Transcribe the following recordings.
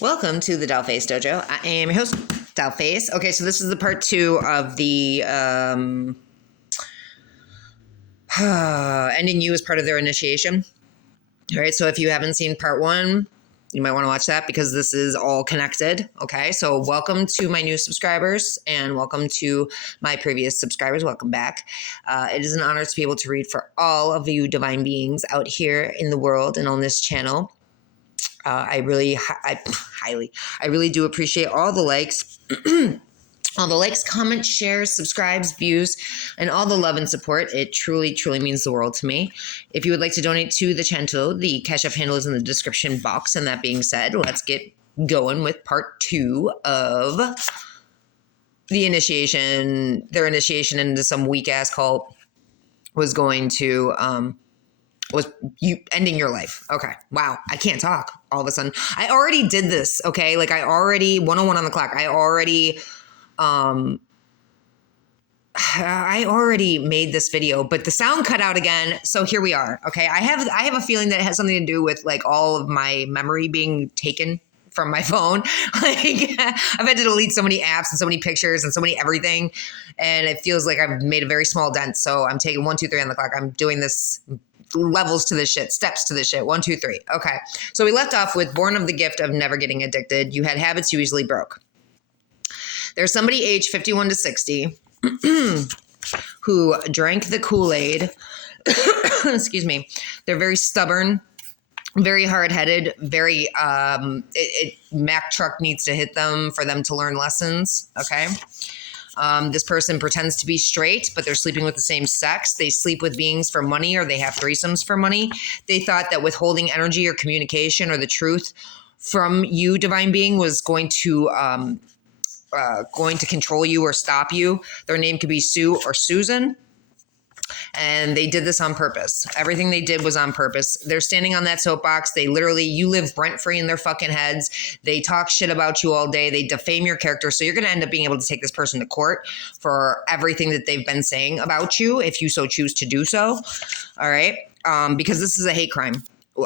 Welcome to the Dollface Dojo. I am your host, Dollface. Okay, so this is the part 2 of the ending you as part of their initiation. All right, so if you haven't seen part 1, you might want to watch that because this is all connected. Okay, so welcome to my new subscribers and welcome to my previous subscribers. Welcome back. It is an honor to be able to read for all of you divine beings out here in the world and on this channel. I really do appreciate all the likes, all the likes, comments, shares, subscribes, views, and all the love and support. It truly, truly means the world to me. If you would like to donate to the channel, the Cashapp handle is in the description box. And that being said, let's get going with part 2 of the initiation. Their initiation into some weak ass cult was going to, was you ending your life. Okay. Wow. I can't talk all of a sudden. I already did this. Okay. Like I already 101 on the clock. I already made this video, but the sound cut out again. So here we are. Okay. I have a feeling that it has something to do with like all of my memory being taken from my phone. Like I've had to delete so many apps and so many pictures and so many everything. And it feels like I've made a very small dent. So I'm taking 1, 2, 3 on the clock. I'm doing this levels to this shit, steps to this shit. 1, 2, 3. Okay. So we left off with born of the gift of never getting addicted. You had habits you easily broke. There's somebody aged 51 to 60 who drank the kool-aid. Excuse me. They're very stubborn, very hard-headed, very, Mack truck needs to hit them for them to learn lessons. Okay. This person pretends to be straight, but they're sleeping with the same sex. They sleep with beings for money, or they have threesomes for money. They thought that withholding energy or communication or the truth from you, divine being, was going to control you or stop you. Their name could be Sue or Susan. And they did this on purpose. Everything they did was on purpose. They're standing on that soapbox. They literally, you live rent-free in their fucking heads. They talk shit about you all day. They defame your character. So you're going to end up being able to take this person to court for everything that they've been saying about you, if you so choose to do so. All right. Because this is a hate crime.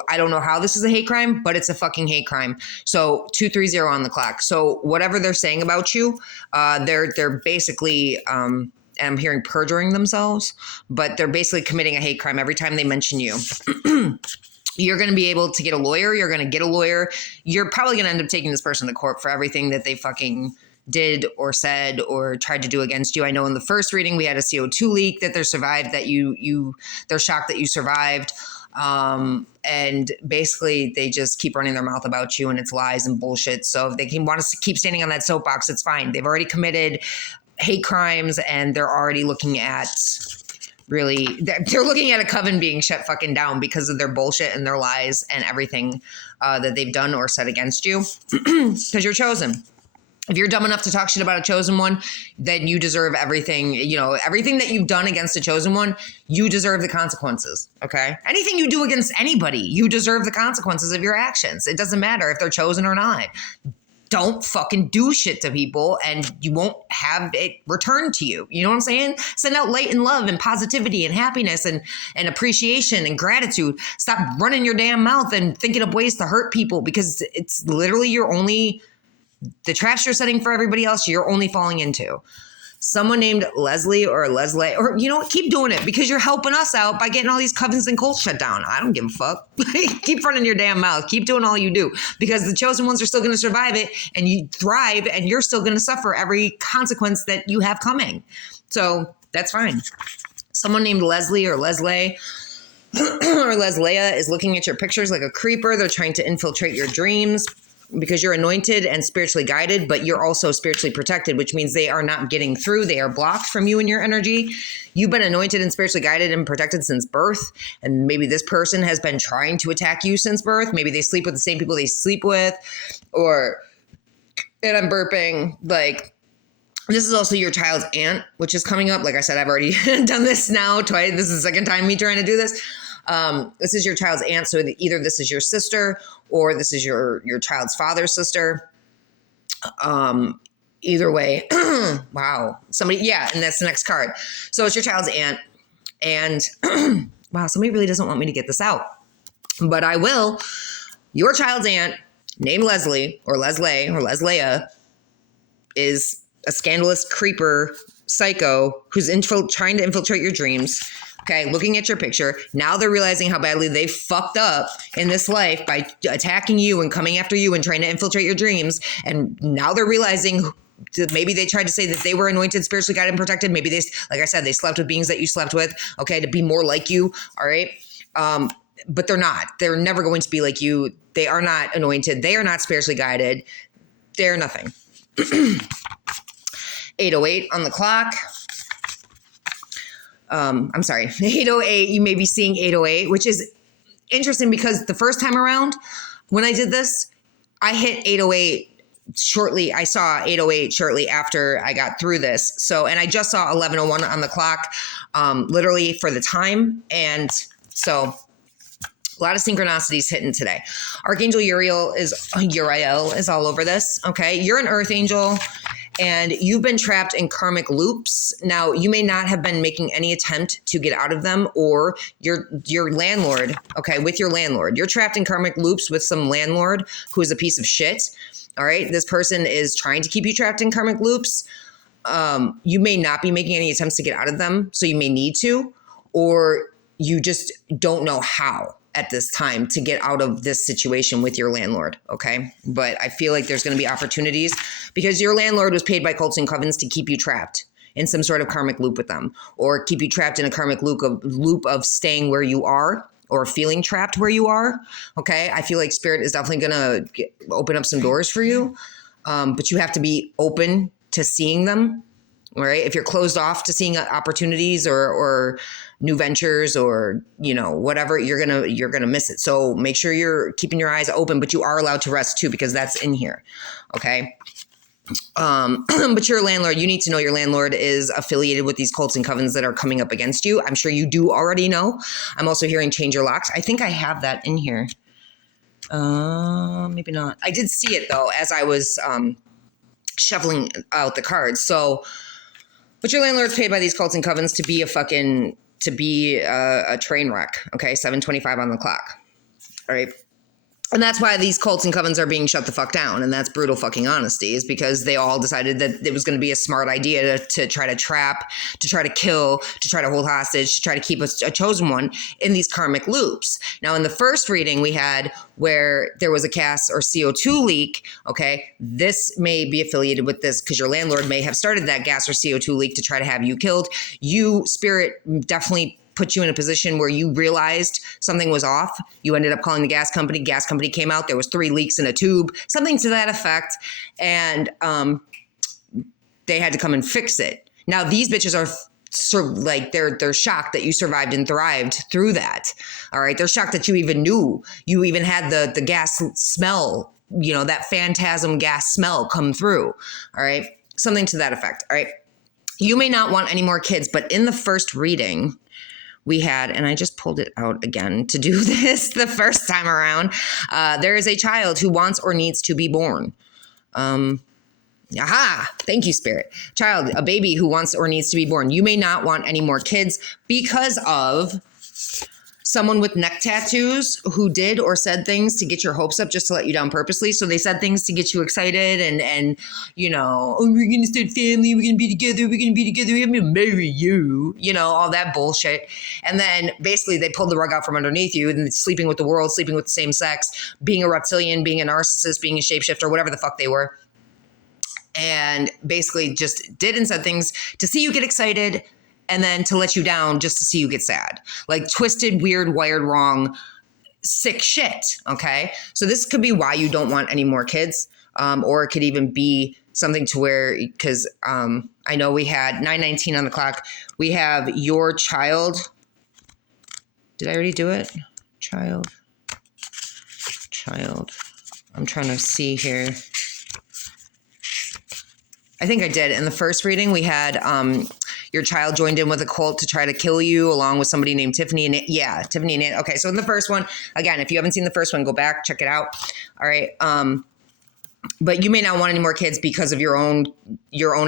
I don't know how this is a hate crime, but it's a fucking hate crime. So 230 on the clock. So whatever they're saying about you, they're basically, and I'm hearing perjuring themselves, but they're basically committing a hate crime every time they mention you. You're going to be able to get a lawyer. You're going to get a lawyer. You're probably going to end up taking this person to court for everything that they fucking did or said or tried to do against you. I know in the first reading we had a CO2 leak that they survived, that they're shocked that you survived. And basically they just keep running their mouth about you and it's lies and bullshit. So if they want to keep standing on that soapbox, it's fine. They've already committed hate crimes and they're already looking at they're looking at a coven being shut fucking down because of their bullshit and their lies and everything that they've done or said against you. Because you're chosen. If you're dumb enough to talk shit about a chosen one, then you deserve everything, everything that you've done against a chosen one, you deserve the consequences. Okay. Anything you do against anybody, you deserve the consequences of your actions. It doesn't matter if they're chosen or not. Don't fucking do shit to people and you won't have it returned to you. You know what I'm saying? Send out light and love and positivity and happiness and appreciation and gratitude. Stop running your damn mouth and thinking of ways to hurt people, because it's literally the traps you're setting for everybody else, you're only falling into. Someone named Leslie or Leslie, or keep doing it because you're helping us out by getting all these covens and cults shut down. I don't give a fuck. Keep running your damn mouth. Keep doing all you do, because the chosen ones are still going to survive it and you thrive, and you're still going to suffer every consequence that you have coming. So that's fine. Someone named Leslie or Leslie or Leslea is looking at your pictures like a creeper. They're trying to infiltrate your dreams, because you're anointed and spiritually guided, but you're also spiritually protected, which means they are not getting through. They are blocked from you and your energy. You've been anointed and spiritually guided and protected since birth. And maybe this person has been trying to attack you since birth. Maybe they sleep with the same people they sleep with, and I'm burping, like, this is also your child's aunt, which is coming up. Like I said, I've already done this now twice. This is the second time me trying to do this. This is your child's aunt. So either this is your sister or this is your child's father's sister. Either way. Wow. And that's the next card. So it's your child's aunt. And wow, somebody really doesn't want me to get this out, but I will. Your child's aunt named Leslie or Leslea is a scandalous creeper psycho who's trying to infiltrate your dreams. Okay, looking at your picture, now they're realizing how badly they fucked up in this life by attacking you and coming after you and trying to infiltrate your dreams. And now they're realizing maybe they tried to say that they were anointed, spiritually guided, and protected. Maybe they, like I said, they slept with beings that you slept with, okay, to be more like you, all right? But they're not. They're never going to be like you. They are not anointed. They are not spiritually guided. They're nothing. 8:08 on the clock. I'm sorry, 8:08, you may be seeing 8:08, which is interesting because the first time around when I did this, I hit 8:08 shortly. I saw 8:08 shortly after I got through this. So, and I just saw 11:01 on the clock, literally for the time. And so a lot of synchronicities hitting today. Archangel Uriel is all over this. Okay. You're an earth angel. And you've been trapped in karmic loops. Now, you may not have been making any attempt to get out of them, or your landlord, okay, with your landlord. You're trapped in karmic loops with some landlord who is a piece of shit, all right? This person is trying to keep you trapped in karmic loops. You may not be making any attempts to get out of them, so you may need to, or you just don't know how at this time to get out of this situation with your landlord, okay? But I feel like there's going to be opportunities because your landlord was paid by cults and covens to keep you trapped in some sort of karmic loop with them, or keep you trapped in a karmic loop of staying where you are or feeling trapped where you are, okay? I feel like Spirit is definitely going to open up some doors for you, but you have to be open to seeing them, all right? If you're closed off to seeing opportunities or new ventures or, you know, whatever, you're gonna miss it. So make sure you're keeping your eyes open, but you are allowed to rest too, because that's in here. Okay. But your landlord, you need to know your landlord is affiliated with these cults and covens that are coming up against you. I'm sure you do already know. I'm also hearing change your locks. I think I have that in here. Maybe not. I did see it though, as I was, shuffling out the cards. So, but your landlord's paid by these cults and covens to be a train wreck. Okay. 7:25 on the clock. All right. And that's why these cults and covens are being shut the fuck down. And that's brutal fucking honesty, is because they all decided that it was going to be a smart idea to try to trap, to try to kill, to try to hold hostage, to try to keep a chosen one in these karmic loops. Now, in the first reading we had where there was a gas or CO2 leak, okay, this may be affiliated with this because your landlord may have started that gas or CO2 leak to try to have you killed. You, Spirit, definitely put you in a position where you realized something was off. You ended up calling the gas company. Gas company came out. There was 3 leaks in a tube, something to that effect. And they had to come and fix it. Now, these bitches are like, they're shocked that you survived and thrived through that. All right. They're shocked that you even knew. You even had the gas smell, you know, that phantasm gas smell come through. All right. Something to that effect. All right. You may not want any more kids, but in the first reading, we had, and I just pulled it out again to do this the first time around. There is a child who wants or needs to be born. Aha, thank you, Spirit. Child, a baby who wants or needs to be born. You may not want any more kids because of someone with neck tattoos who did or said things to get your hopes up, just to let you down purposely. So they said things to get you excited and you know, oh, we're going to start family. We're going to be together. We're going to be together. I'm going to marry you, you know, all that bullshit. And then basically they pulled the rug out from underneath you and sleeping with the world, sleeping with the same sex, being a reptilian, being a narcissist, being a shapeshifter, whatever the fuck they were. And basically just did and said things to see you get excited and then to let you down just to see you get sad. Like twisted, weird, wired wrong, sick shit, okay? So this could be why you don't want any more kids, or it could even be something to where, because I know we had 9:19 on the clock. We have your child. Did I already do it? Child. I'm trying to see here. I think I did. In the first reading, we had your child joined in with a cult to try to kill you, along with somebody named Tiffany. And Tiffany and okay. So in the first one, again, if you haven't seen the first one, go back, check it out. All right. But you may not want any more kids because of your own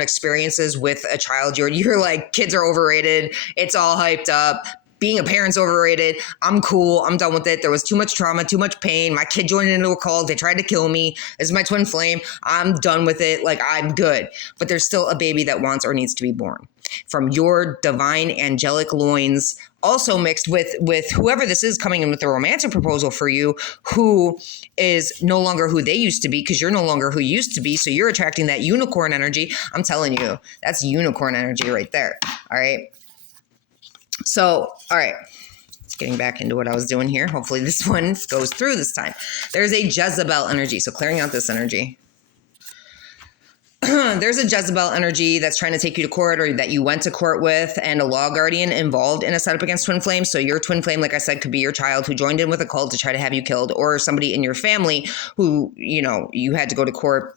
experiences with a child. You're like, kids are overrated. It's all hyped up. being a parent's overrated. I'm cool. I'm done with it. There was too much trauma, too much pain. My kid joined into a cult. They tried to kill me. This is my twin flame. I'm done with it. Like, I'm good. But there's still a baby that wants or needs to be born from your divine angelic loins, also mixed with whoever this is coming in with a romantic proposal for you, who is no longer who they used to be, because you're no longer who you used to be. So you're attracting that unicorn energy. I'm telling you, that's unicorn energy right there. All right. So, all right. Getting back into what I was doing here. Hopefully this one goes through this time. There's a Jezebel energy. So clearing out this energy. There's a Jezebel energy that's trying to take you to court, or that you went to court with, and a law guardian involved in a setup against twin flames. So your twin flame, like I said, could be your child who joined in with a cult to try to have you killed, or somebody in your family who, you know, you had to go to court.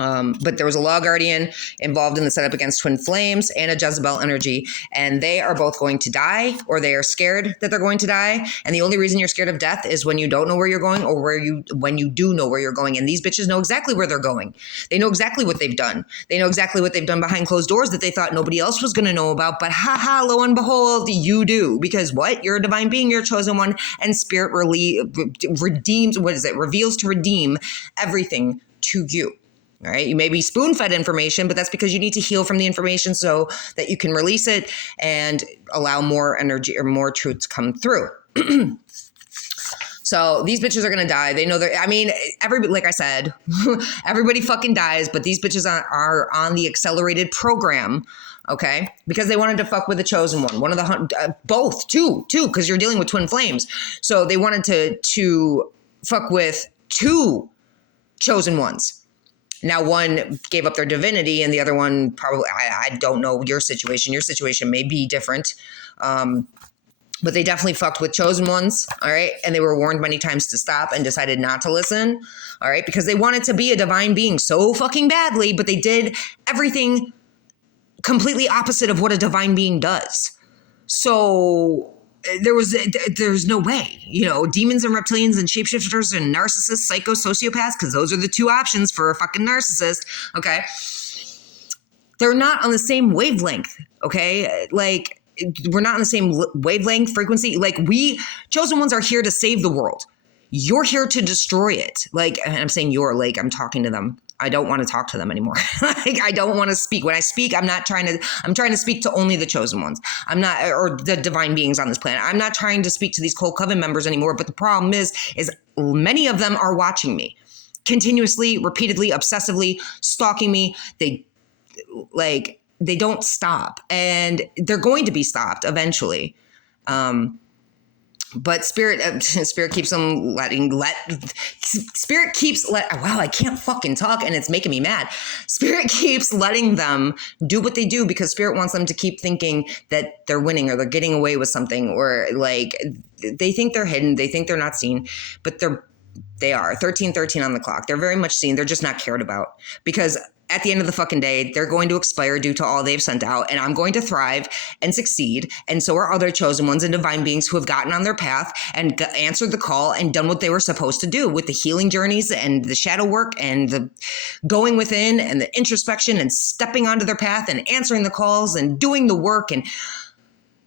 But there was a law guardian involved in the setup against twin flames and a Jezebel energy, and they are both going to die, or they are scared that they're going to die. And the only reason you're scared of death is when you don't know where you're going, or when you do know where you're going. And these bitches know exactly where they're going. They know exactly what they've done. They know exactly what they've done behind closed doors that they thought nobody else was going to know about. But lo and behold, you do. Because what? You're a divine being, you're a chosen one, and spirit reveals to redeem everything to you. All right. You may be spoon-fed information, but that's because you need to heal from the information so that you can release it and allow more energy or more truth to come through. So these bitches are going to die. They know everybody, like I said, everybody fucking dies, but these bitches are on the accelerated program. Okay. Because they wanted to fuck with the chosen one of the, both two, because you're dealing with twin flames. So they wanted to fuck with two chosen ones. Now, one gave up their divinity, and the other one probably, I don't know your situation. Your situation may be different. But they definitely fucked with chosen ones. All right. And they were warned many times to stop and decided not to listen. All right. Because they wanted to be a divine being so fucking badly, but they did everything completely opposite of what a divine being does. So there's no way, you know, demons and reptilians and shapeshifters and narcissists, psycho, sociopaths, because those are the two options for a fucking narcissist. Okay. They're not on the same wavelength. Okay. Like, we're not on the same wavelength frequency. Like, we chosen ones are here to save the world. You're here to destroy it. Like, and I'm saying I'm talking to them. I don't want to talk to them anymore. Like, I don't want to speak. When I speak, I'm trying to speak to only the chosen ones. I'm not, or the divine beings on this planet. I'm not trying to speak to these cold coven members anymore. But the problem is many of them are watching me continuously, repeatedly, obsessively, stalking me. They don't stop, and they're going to be stopped eventually. But spirit keeps them wow, I can't fucking talk, and it's making me mad. Spirit keeps letting them do what they do because spirit wants them to keep thinking that they're winning or they're getting away with something, or like they think they're hidden. They think they're not seen, but they are 1313 on the clock. They're very much seen. They're just not cared about, because at the end of the fucking day, they're going to expire due to all they've sent out, and I'm going to thrive and succeed. And so are other chosen ones and divine beings who have gotten on their path and answered the call and done what they were supposed to do with the healing journeys and the shadow work and the going within and the introspection and stepping onto their path and answering the calls and doing the work. And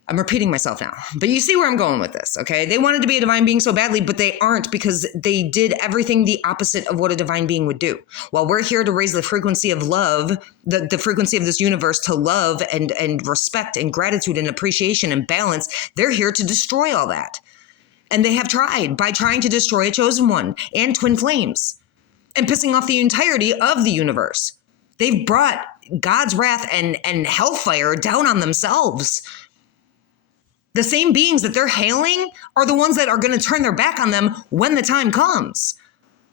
I'm repeating myself now, but you see where I'm going with this, okay? They wanted to be a divine being so badly, but they aren't, because they did everything the opposite of what a divine being would do. While we're here to raise the frequency of love, the frequency of this universe to love and respect and gratitude and appreciation and balance, they're here to destroy all that. And they have tried by trying to destroy a chosen one and twin flames and pissing off the entirety of the universe. They've brought God's wrath and hellfire down on themselves. The same beings that they're hailing are the ones that are going to turn their back on them when the time comes.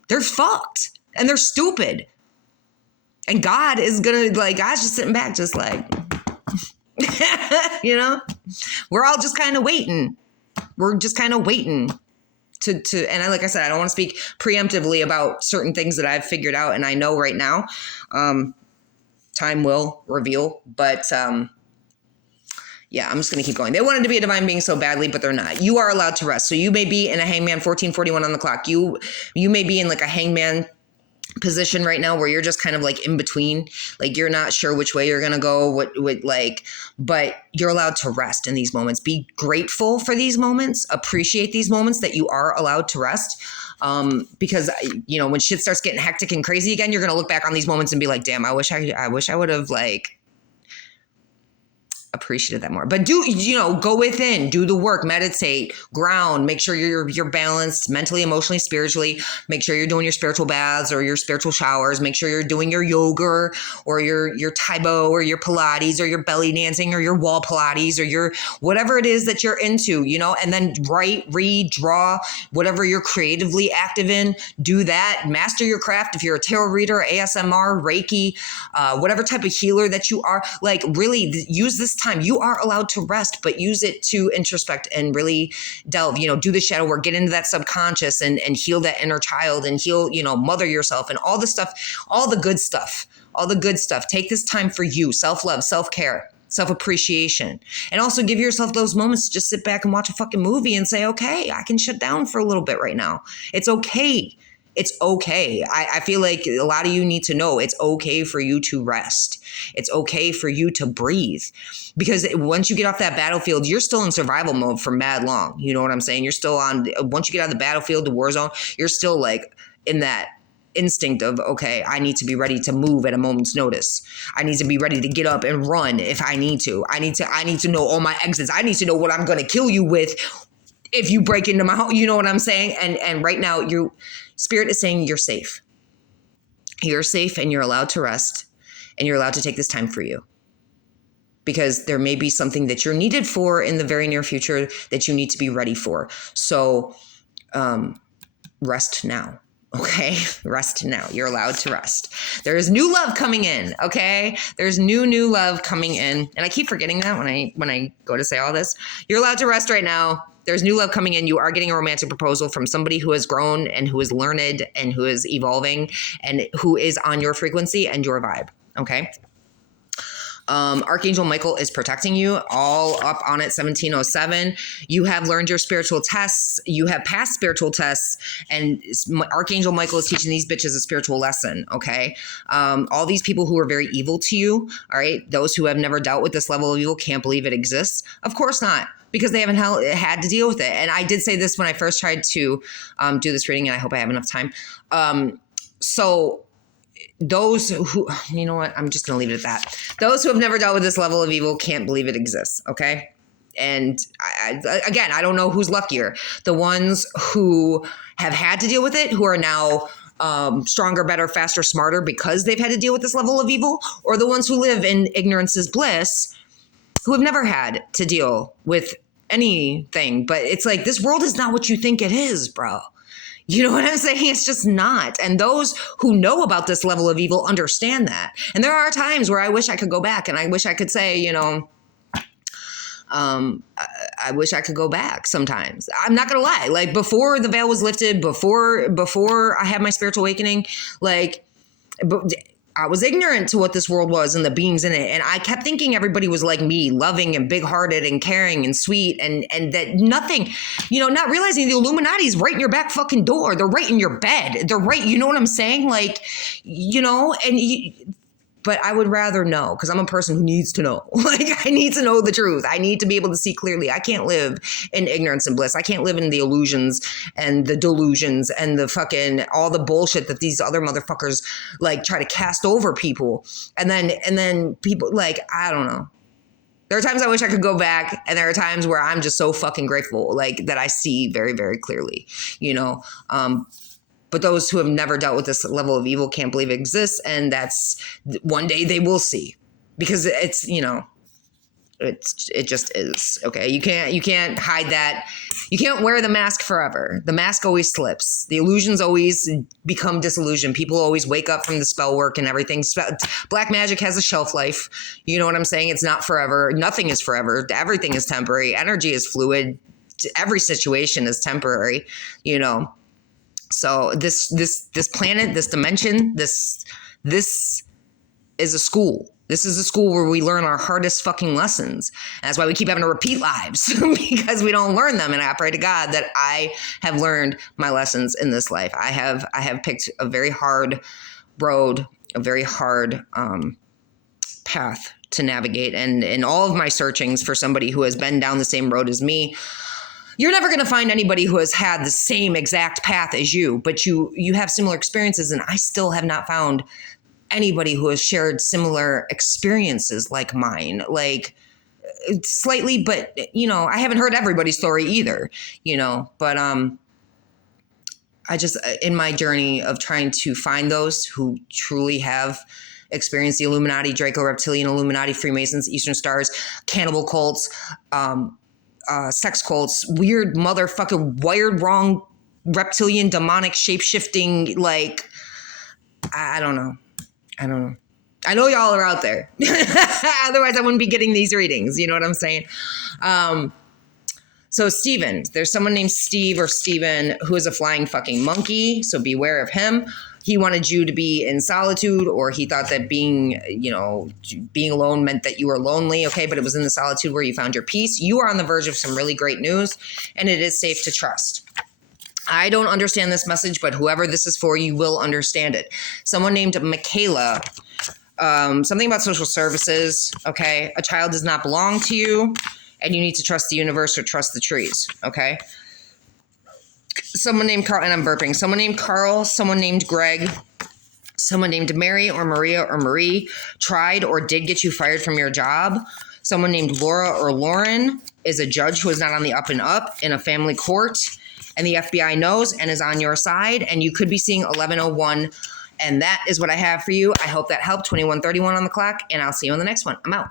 They're fucked and they're stupid. And God is going to, God's just sitting back, just like, you know, we're all just kind of waiting. We're just kind of waiting to, and like I said, I don't want to speak preemptively about certain things that I've figured out and I know right now. Time will reveal, but, yeah, I'm just going to keep going. They wanted to be a divine being so badly, but they're not. You are allowed to rest. So you may be in a hangman 1441 on the clock. You may be in like a hangman position right now where you're just kind of like in between, like you're not sure which way you're gonna go, what like, but you're allowed to rest in these moments. Be grateful for these moments, appreciate these moments that you are allowed to rest. Because you know, when shit starts getting hectic and crazy again, you're gonna look back on these moments and be like, damn, I wish I would have like appreciated that more. But do, you know, go within, do the work, meditate, ground, make sure you're balanced mentally, emotionally, spiritually. Make sure you're doing your spiritual baths or your spiritual showers. Make sure you're doing your yoga or your Taibo or your Pilates or your belly dancing or your wall Pilates or your whatever it is that you're into, you know, and then write, read, draw, whatever you're creatively active in, do that. Master your craft. If you're a tarot reader, ASMR, Reiki, whatever type of healer that you are, like really use this time. You are allowed to rest, but use it to introspect and really delve, you know, do the shadow work, get into that subconscious and heal that inner child and heal, you know, mother yourself and all the stuff, all the good stuff, all the good stuff. Take this time for you, self-love, self-care, self-appreciation, and also give yourself those moments to just sit back and watch a fucking movie and say, okay, I can shut down for a little bit right now. It's okay. It's okay. I feel like a lot of you need to know it's okay for you to rest. It's okay for you to breathe, because once you get off that battlefield, you're still in survival mode for mad long. You know what I'm saying? You're still on, once you get out of the battlefield, the war zone, you're still like in that instinct of, okay, I need to be ready to move at a moment's notice. I need to be ready to get up and run if I need to. I need to know all my exits. I need to know what I'm going to kill you with if you break into my home. You know what I'm saying? And right now, Spirit is saying you're safe. You're safe and you're allowed to rest and you're allowed to take this time for you, because there may be something that you're needed for in the very near future that you need to be ready for. So rest now. Okay, rest now. You're allowed to rest. There is new love coming in. Okay, there's new love coming in, and I keep forgetting that when I go to say all this. You're allowed to rest right now. There's new love coming in. You are getting a romantic proposal from somebody who has grown and who is learned and who is evolving and who is on your frequency and your vibe. Okay. Archangel Michael is protecting you, all up on it, 1707. You have learned your spiritual tests. You have passed spiritual tests, and Archangel Michael is teaching these bitches a spiritual lesson, okay? All these people who are very evil to you, all right, those who have never dealt with this level of evil can't believe it exists. Of course not, because they haven't had to deal with it. And I did say this when I first tried to do this reading, and I hope I have enough time. So those who, you know what, I'm just going to leave it at that. Those who have never dealt with this level of evil can't believe it exists, okay? And again, I don't know who's luckier. The ones who have had to deal with it, who are now stronger, better, faster, smarter because they've had to deal with this level of evil, or the ones who live in ignorance is bliss, who have never had to deal with anything. But it's like, this world is not what you think it is, bro. You know what I'm saying? It's just not. And those who know about this level of evil understand that. And there are times where I wish I could go back and I wish I could say, you know, I wish I could go back sometimes. I'm not going to lie. Like before the veil was lifted, before I had my spiritual awakening, like I was ignorant to what this world was and the beings in it. And I kept thinking everybody was like me, loving and big-hearted and caring and sweet, and that nothing, you know, not realizing the Illuminati's right in your back fucking door. They're right in your bed. They're right, you know what I'm saying? Like, you know, but I would rather know, because I'm a person who needs to know. Like, I need to know the truth. I need to be able to see clearly. I can't live in ignorance and bliss. I can't live in the illusions and the delusions and the fucking, all the bullshit that these other motherfuckers like try to cast over people. And then people, like, I don't know. There are times I wish I could go back, and there are times where I'm just so fucking grateful, like, that I see very, very clearly, you know. But those who have never dealt with this level of evil can't believe it exists. And that's, one day they will see, because it's, you know, it just is. Okay. You can't hide that. You can't wear the mask forever. The mask always slips. The illusions always become disillusioned. People always wake up from the spell work and everything. Black magic has a shelf life. You know what I'm saying? It's not forever. Nothing is forever. Everything is temporary. Energy is fluid. Every situation is temporary, you know. So this planet, this dimension, this is a school. This is a school where we learn our hardest fucking lessons. And that's why we keep having to repeat lives because we don't learn them. And I pray to God that I have learned my lessons in this life. I have picked a very hard road, a very hard path to navigate. And in all of my searchings for somebody who has been down the same road as me, you're never going to find anybody who has had the same exact path as you, but you have similar experiences. And I still have not found anybody who has shared similar experiences like mine, like slightly, but I haven't heard everybody's story either, but I just, in my journey of trying to find those who truly have experienced the Illuminati, Draco Reptilian, Illuminati, Freemasons, Eastern Stars, cannibal cults, sex cults, weird motherfucking wired wrong reptilian demonic shape-shifting, like, I don't know. I know y'all are out there. Otherwise, I wouldn't be getting these readings. You know what I'm saying? So Steven, there's someone named Steve or Steven who is a flying fucking monkey. So beware of him. He wanted you to be in solitude, or he thought that being alone meant that you were lonely. Okay. But it was in the solitude where you found your peace. You are on the verge of some really great news, and it is safe to trust. I don't understand this message, but whoever this is for, you will understand it. Someone named Michaela, something about social services. Okay. A child does not belong to you, and you need to trust the universe or trust the trees. Okay. Someone named Carl, and I'm burping. Someone named Carl, someone named Greg, someone named Mary or Maria or Marie tried or did get you fired from your job. Someone named Laura or Lauren is a judge who is not on the up and up in a family court. And the FBI knows and is on your side. And you could be seeing 1101. And that is what I have for you. I hope that helped. 21:31 on the clock. And I'll see you on the next one. I'm out.